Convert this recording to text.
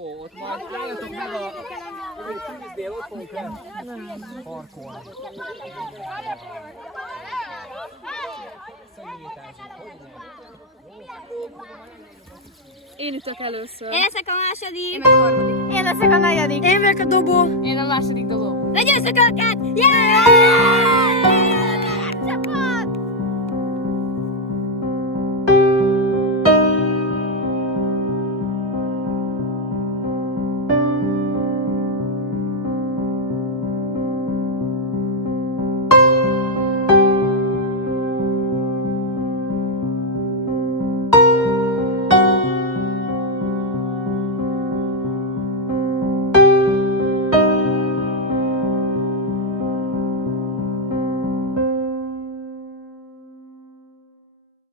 Jó, ott majd álljatok meg a tűznél, ott fogunk parkolni. Én üttök először. Én leszek a második. Én meg a harmadik. Én leszek a negyedik. Én vagyok a dobó. Én a második dobó. Legyőzzük őket! Yeah!